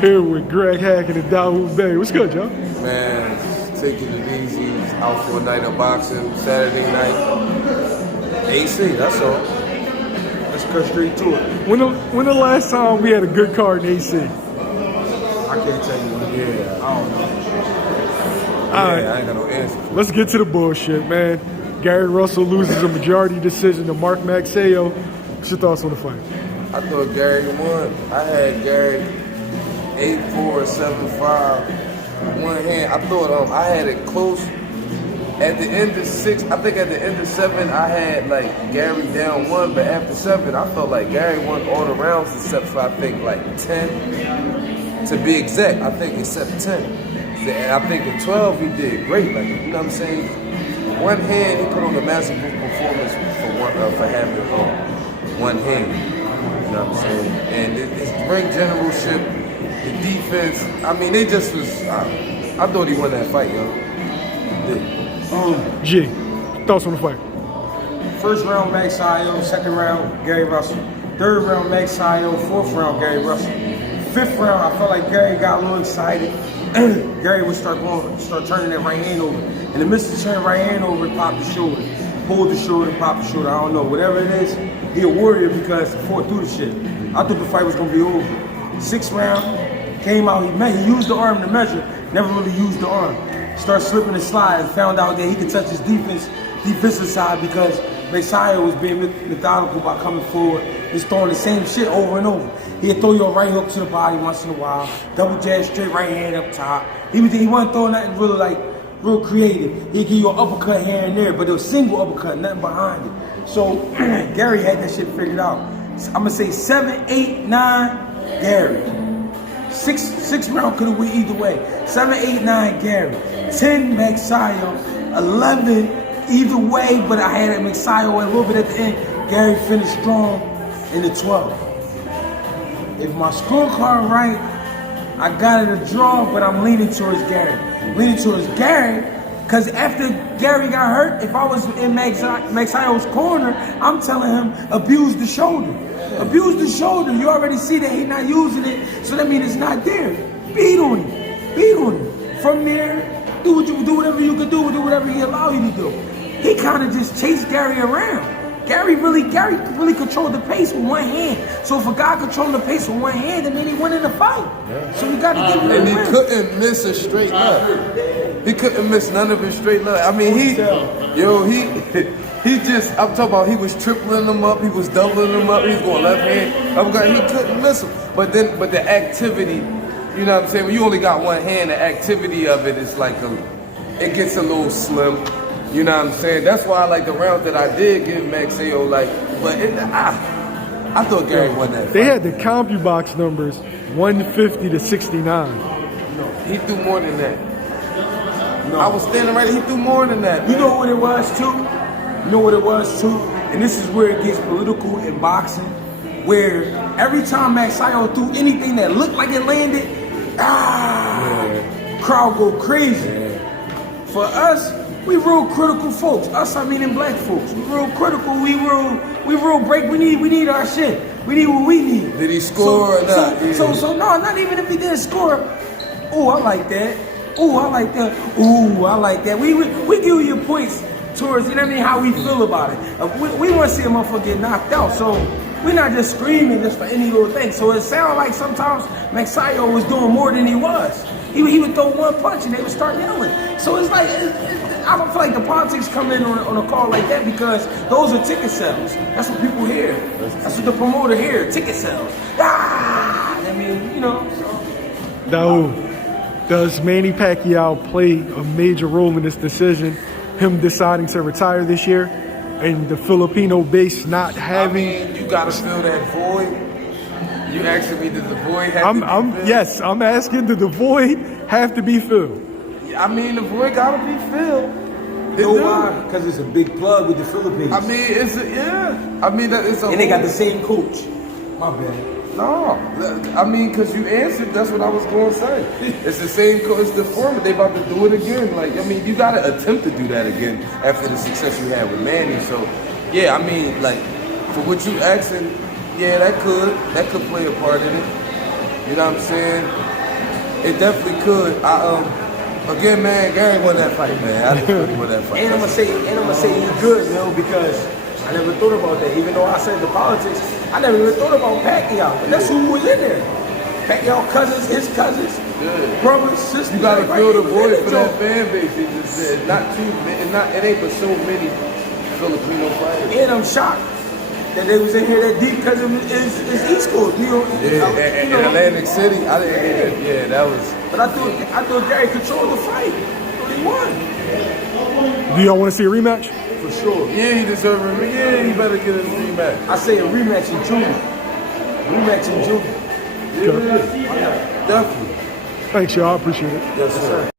Here with Greg Hackett and Dawud Bey. What's good, y'all? Man, taking it easy. Out for a night of boxing. Saturday night. AC, that's all. Let's cut straight to it. When the last time we had a good card in AC? I can't tell you. Yeah, I don't know. All right. I ain't got no answer. Let's get to the bullshit, man. Gary Russell loses a majority decision to Mark Magsayo. What's your thoughts on the fight? I thought Gary won. I had Gary 8-4, 7-5. One hand. I thought I had it close. At the end of 6, I think at the end of 7, I had like Gary down 1, but after 7, I felt like Gary won all the rounds except for I think like 10. To be exact, I think except 10. And I think in 12 he did great. Like, you know what I'm saying? One hand, he put on a massive performance for having one hand. You know what I'm saying? And his ring generalship, the defense. I mean, they just was. I thought he won that fight, yo. G, thoughts on the fight? First round, Magsayo. Second round, Gary Russell. Third round, Magsayo. Fourth round, Gary Russell. Fifth round, I felt like Gary got a little excited. Gary would start turning that right hand over. In the midst of turning right hand over, he popped the shoulder. Pulled the shoulder, popped the shoulder. I don't know. Whatever it is, he a warrior because he fought through the shit. I thought the fight was going to be over. Sixth round, came out, he used the arm to measure, never really used the arm. Started slipping and sliding, found out that he could touch his defensive side because Magsayo was being methodical by coming forward, just throwing the same shit over and over. He'd throw you a right hook to the body once in a while, double jab, straight right hand up top. He wasn't throwing nothing really real creative. He'd give you an uppercut here and there, but it was single uppercut, nothing behind it. So Gary had that shit figured out. I'm gonna say 7, 8, 9, Gary. Six round could have went either way. 7, 8, 9, Gary. 10, Magsayo. 11, either way, but I had Magsayo a little bit at the end. Gary finished strong in the 12th. If my scorecard right, I got it a draw, but I'm leaning towards Gary. Because after Gary got hurt, if I was in Magsayo's corner, I'm telling him, abuse the shoulder. Abuse the shoulder. You already see that he's not using it, so that means it's not there. Beat on him. From there, do whatever you can do whatever he allow you to do. He kind of just chased Gary around. Gary really controlled the pace with one hand. So if a guy controlled the pace with one hand, then he win in the fight. Yeah. So we got to give him and he couldn't miss a straight left. He couldn't miss none of his straight left. I mean, he just, I'm talking about, he was tripling them up, he was doubling them up, he was going left hand. He couldn't miss them. But the activity, you know what I'm saying? When you only got one hand, the activity of it is like it gets a little slim. You know what I'm saying? That's why I like the round that I did give Magsayo, I thought Gary won that fight. They had the CompuBox numbers 150 to 69. No, he threw more than that. No. I was standing right there, he threw more than that. You know what it was too? And this is where it gets political in boxing, where every time Magsayo threw anything that looked like it landed, crowd go crazy. Yeah. For us, we real critical folks. Us, I mean, in black folks. We real critical. We real break. We need our shit. We need what we need. Did he score or not? So no, not even if he didn't score. Oh, I like that. Oh, I like that. Ooh, I like that. We give you points towards, you know what I mean, how we feel about it. We want to see a motherfucker get knocked out. So we're not just screaming just for any little thing. So it sounded like sometimes Magsayo was doing more than he was. He would throw one punch and they would start yelling. So it's like, I don't feel like the politics come in on a call like that because those are ticket sales. That's what people hear. That's what the promoter hears, ticket sales. I mean, you know. So. Dawud, does Manny Pacquiao play a major role in this decision? Him deciding to retire this year and the Filipino base not having... I mean, you got to fill that void. You asking me, did the void have to be filled? Yes, I'm asking, did the void have to be filled? I mean, the void got to be filled. You know why? Because it's a big plug with the Philippines. I mean, it's a... And they got the same coach. My bad. No, I mean, because you answered, that's what I was going to say. It's the same, it's the format, they about to do it again. Like, I mean, you got to attempt to do that again after the success you had with Manny. So, yeah, I mean, like, for what you asking, yeah, that could play a part in it. You know what I'm saying? It definitely could. Again, man, Gary won that fight, man. I just really won that fight. And I'm gonna say he's good, Mill, because I never thought about that. Even though I said the politics, I never even thought about Pacquiao. But that's who was in there. Pacquiao cousins, his cousins, brothers, sisters. You gotta fill the void for that that. fan base. It's not too, it ain't but so many Filipino fighters. And I'm shocked that they was in here that deep because it's East Coast. You know, In Atlantic City, I didn't. Yeah, that was. But I thought Gary controlled the fight. He won. Do y'all want to see a rematch? For sure. Yeah, he deserved it. Yeah, he better get a rematch. I say a rematch in June. Rematch in June. Yeah, definitely. Thanks, y'all. I appreciate it. Yes, sir.